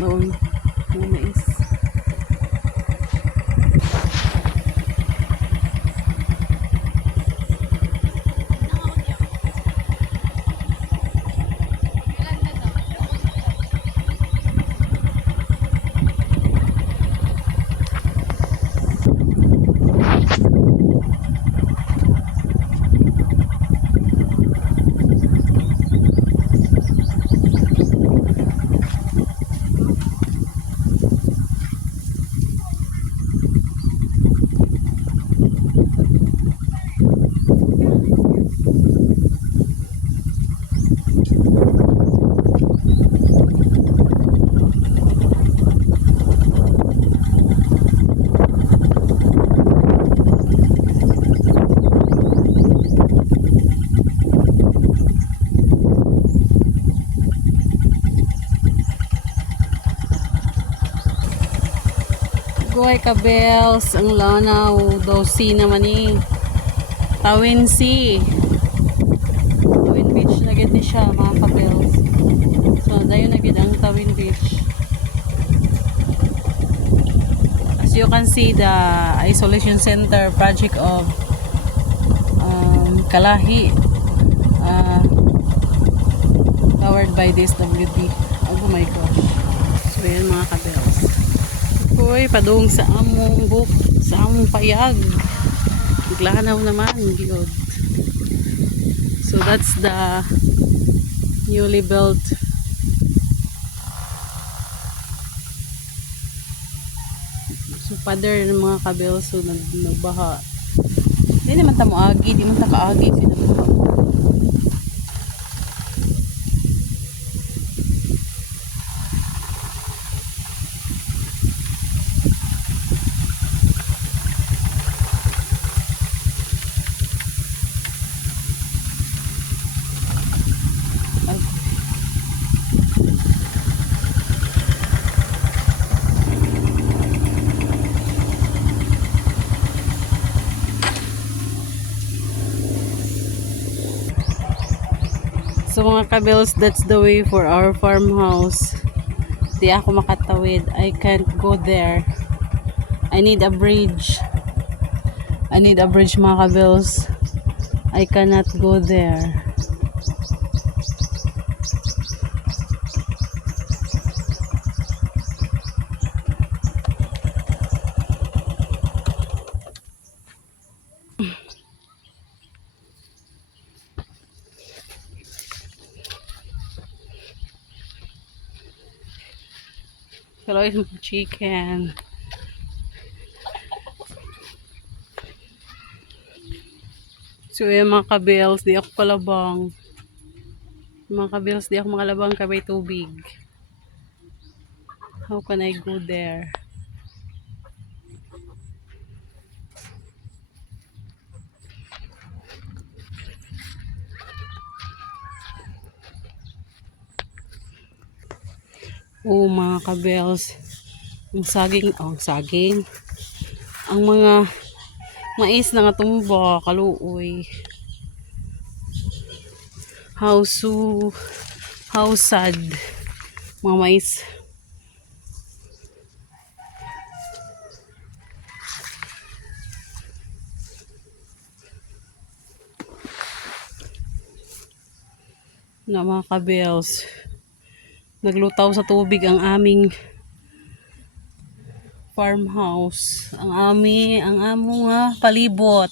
Doon. Mga mais. Goy kabels, ang lanaw daw sea naman eh. Tawin Sea. Tawin Beach na gid ni siya mga kabels. So dayon na gid ang Tawin Beach. As you can see, the isolation center project of Kalahi, powered by DSWD. Oh my gosh. So yan mga kabels. Hoy, padung sa among book, sa among payag. Naglanaw naman, gyud. So that's the newly built so pader ng mga kabels. So nagbaha. Hindi naman tamo agi, di man ta kaagi kay nagbaha. So mga kabels, that's the way for our farmhouse. Di ako makatawid. I can't go there. I need a bridge. I need a bridge mga kabels. I cannot go there. Hello, it's chicken. So yung mga kabels, di ako kalabang. Mga kabels, di ako makalabang kabay tubig. How can I go there? Oh mga kabels, ang saging, ang mga mais na nga tumba, kaluoy. How sad, mga mais. Na mga kabels, naglutaw sa tubig ang aming farmhouse, ang among palibot.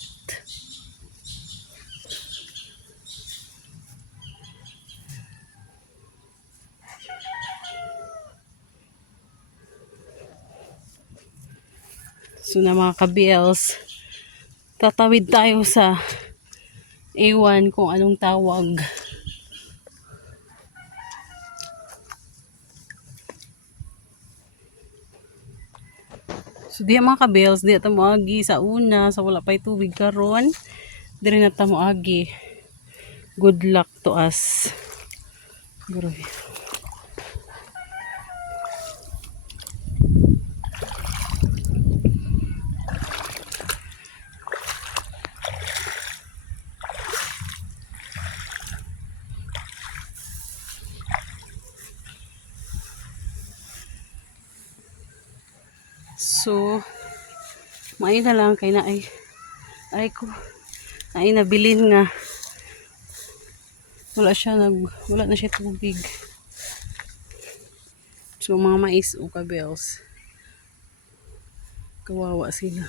So na mga kabels, tatawid tayo sa ewan kung anong tawag. So diya mga kabels, diya ta moagi sa una, sa wala pa'y tubig karon. Diri na ta moagi. Good luck to us. Groy. So, maay na lang kay na ay ko ay nabilin nga wala na siya tubig. So mga mais o kabels, kawawa sila.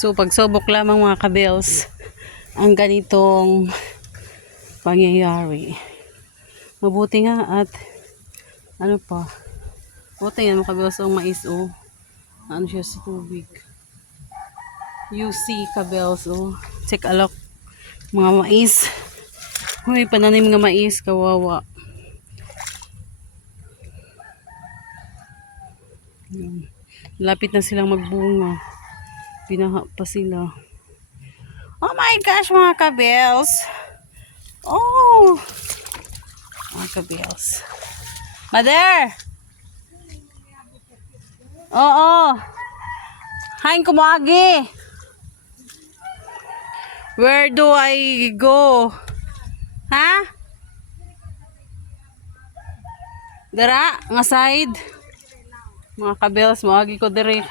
So pagsubok lamang mga kabels ang ganitong pangyayari. Mabuti nga at ano pa, buti nga mga kabels ang mais o ano siya sa tubig. You see kabels o check alok mga mais. Hoy, pananim nga mais, kawawa. Lapit na silang magbunga. Pinaha pa sila. Oh my gosh mga kabels. Oh! Mga kabels. Mother! Oo. Hain kumagi. Where do I go? Ha? Dara, nga side. Mga kabels, moagi ko diri.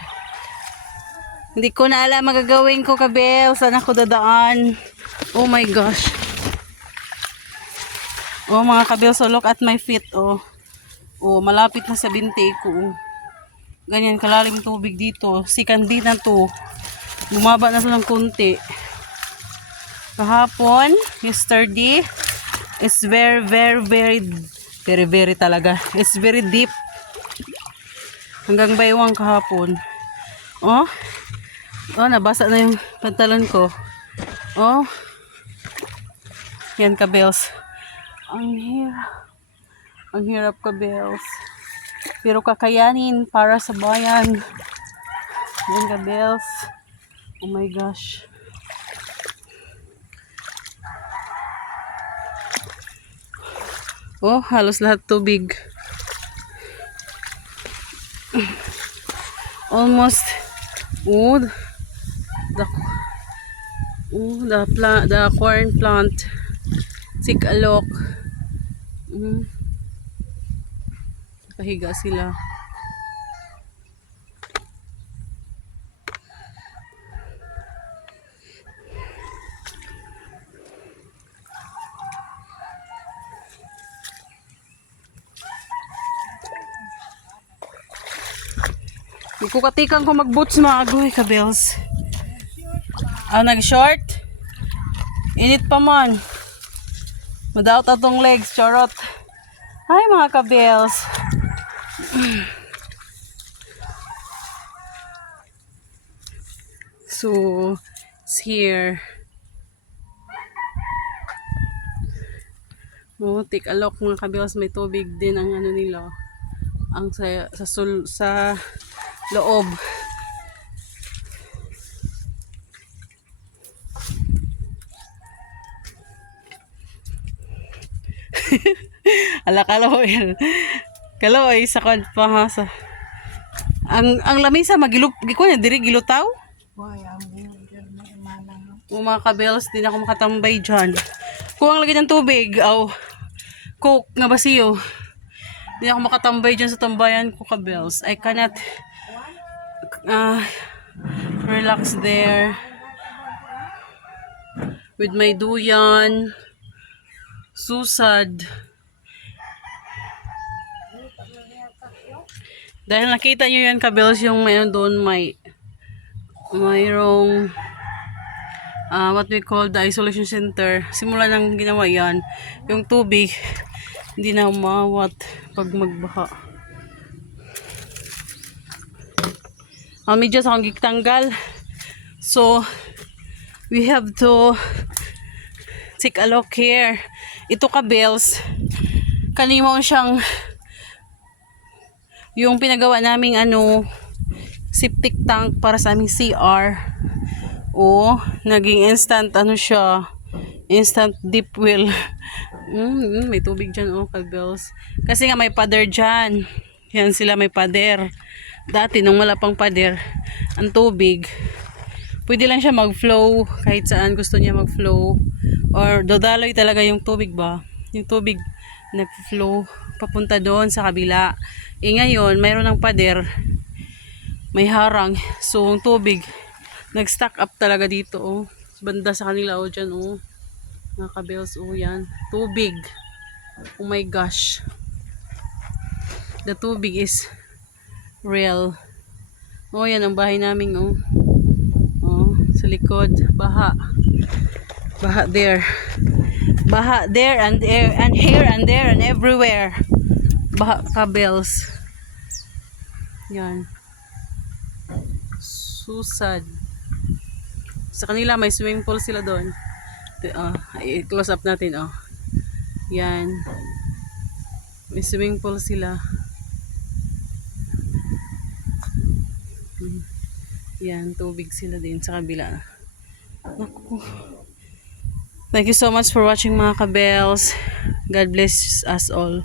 Hindi ko na alam magagawin ko kabels. Saan ako dadaan? Oh my gosh. Oh mga kabels, so look at my feet. Oh, malapit na sa binti ko. Ganyan kalalim tubig dito. Sikandi na to. Bumaba na silang kunti. Kahapon, yesterday, it's very talaga. It's very deep. Hanggang baywang kahapon. Oh, nabasa na yung pantalon ko. Oh, yan kabels. Ang hirap kabels. Pero kakayanin para sa bayan. Yan kabels. Oh my gosh. Oh, halos lahat tubig. Almost. The corn plant. Sikalok. Kahiga sila. Ikukatikan ko mag-boots mga agoy kabels. Nag-short? Init pa man. Without atong legs, charot. Hi mga kabels. So, it's here. Oh, take a look mga kabels, may tubig din ang ano nila. Ang sa loob. Ala kaloy sa kwan pa ha sa ang lamisa magilop gikuan diri gilutaw. Mga kabels, di na ako makatambay dyan. Kung ang lagi ng tubig, coke nga basiyo. Di na ako makatambay dyan sa tambayan ko kabels. I cannot relax there with my duyan. Susad. Dahil nakita nyo yan kabels, yung mayroon doon mayroong what we call the isolation center. Simula nang ginawa yan, yung tubig hindi na umawat pag magbaha. Medyo sa akong gitanggal. So we have to take a look here. Ito kabels, kanimo siyang yung pinagawa naming septic tank para sa aming CR. Naging instant siya, instant deep well. May tubig dyan kabels. Kasi nga may pader dyan. Yan sila may pader. dati nung wala pang pader, ang tubig, pwede lang siya mag-flow kahit saan gusto niya mag-flow. Or dodaloy talaga yung tubig ba? Yung tubig nag-flow papunta doon sa kabila. Eh ngayon, mayroon ng pader, may harang. So, ang tubig, nag-stack up talaga dito, oh. Banda sa kanila, oh, dyan, oh. Mga kabels, oh, yan. Tubig. Oh my gosh. The tubig is real. Oh, yan ang bahay namin, oh. Oh, sa likod, baha. Baha there. Baha there and there and here and there and everywhere. Baha kabels. Yan. Susad. Sa kanila may swimming pool sila doon. I-close up natin, oh. Yan. May swimming pool sila. Yan, tubig sila din sa kabila. Naku. Thank you so much for watching mga kabels. God bless us all.